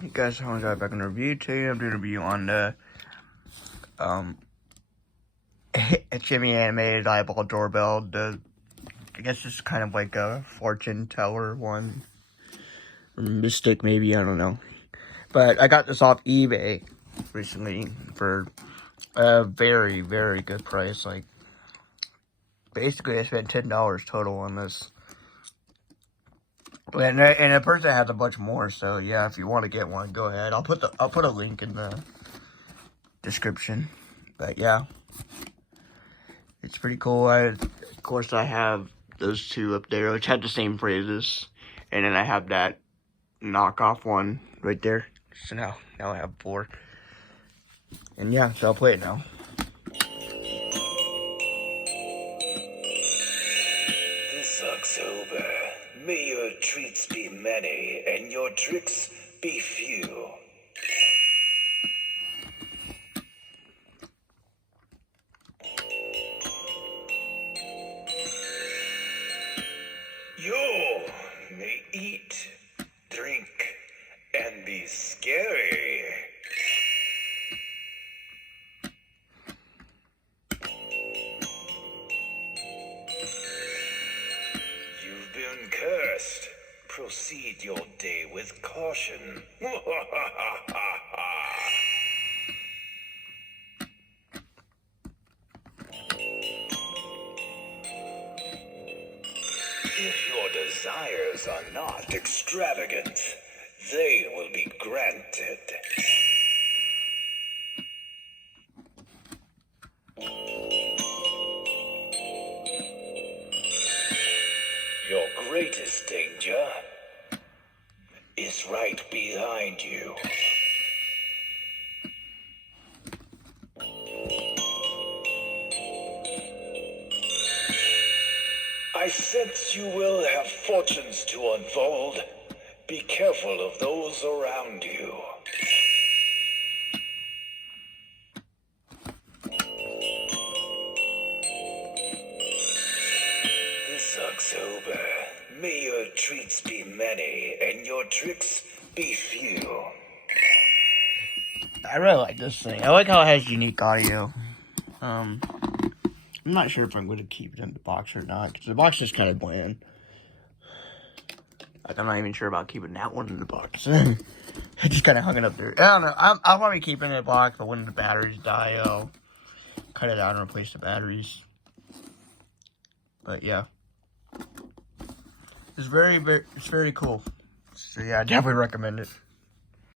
Hey guys, how I back on the review. Today I'm doing a review on the Gemmy animated eyeball doorbell. I guess it's kind of like a fortune teller one. Or Mystic maybe, I don't know. But I got this off eBay recently for a very, very good price. Like basically I spent $10 total on this. And a person has a bunch more, so yeah, if you want to get one, go ahead. I'll put a link in the description. But yeah, it's pretty cool. Of course, I have those two up there, which had the same phrases, and then I have that knockoff one right there. So now I have 4. And yeah, so I'll play it now. This October, may your treats be many and your tricks be few. You may eat, drink, and be scary. You've been cursed. Proceed your day with caution. If your desires are not extravagant, they will be granted. Your greatest danger is right behind you. I sense you will have fortunes to unfold. Be careful of those around you. This October, may your treats be many and your tricks be few. I really like this thing. I like how it has unique audio. I'm not sure if I'm going to keep it in the box or not, because the box is kind of bland. Like, I'm not even sure about keeping that one in the box. I just kind of hung it up there. I don't know. I'll probably keep it in the box, but when the batteries die, I'll cut it out and replace the batteries. But yeah, it's very cool. So yeah, I definitely recommend it.